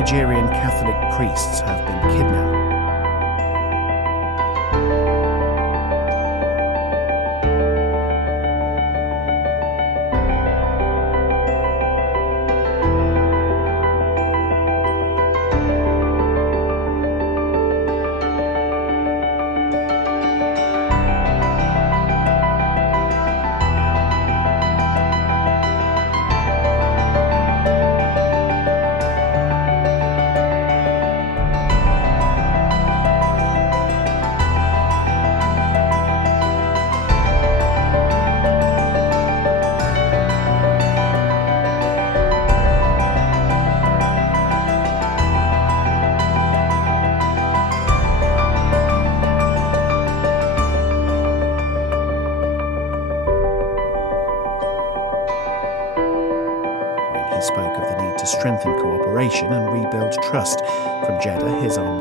Nigerian Catholic priests have been kidnapped. He spoke of the need to strengthen cooperation and rebuild trust. From Jeddah, here's our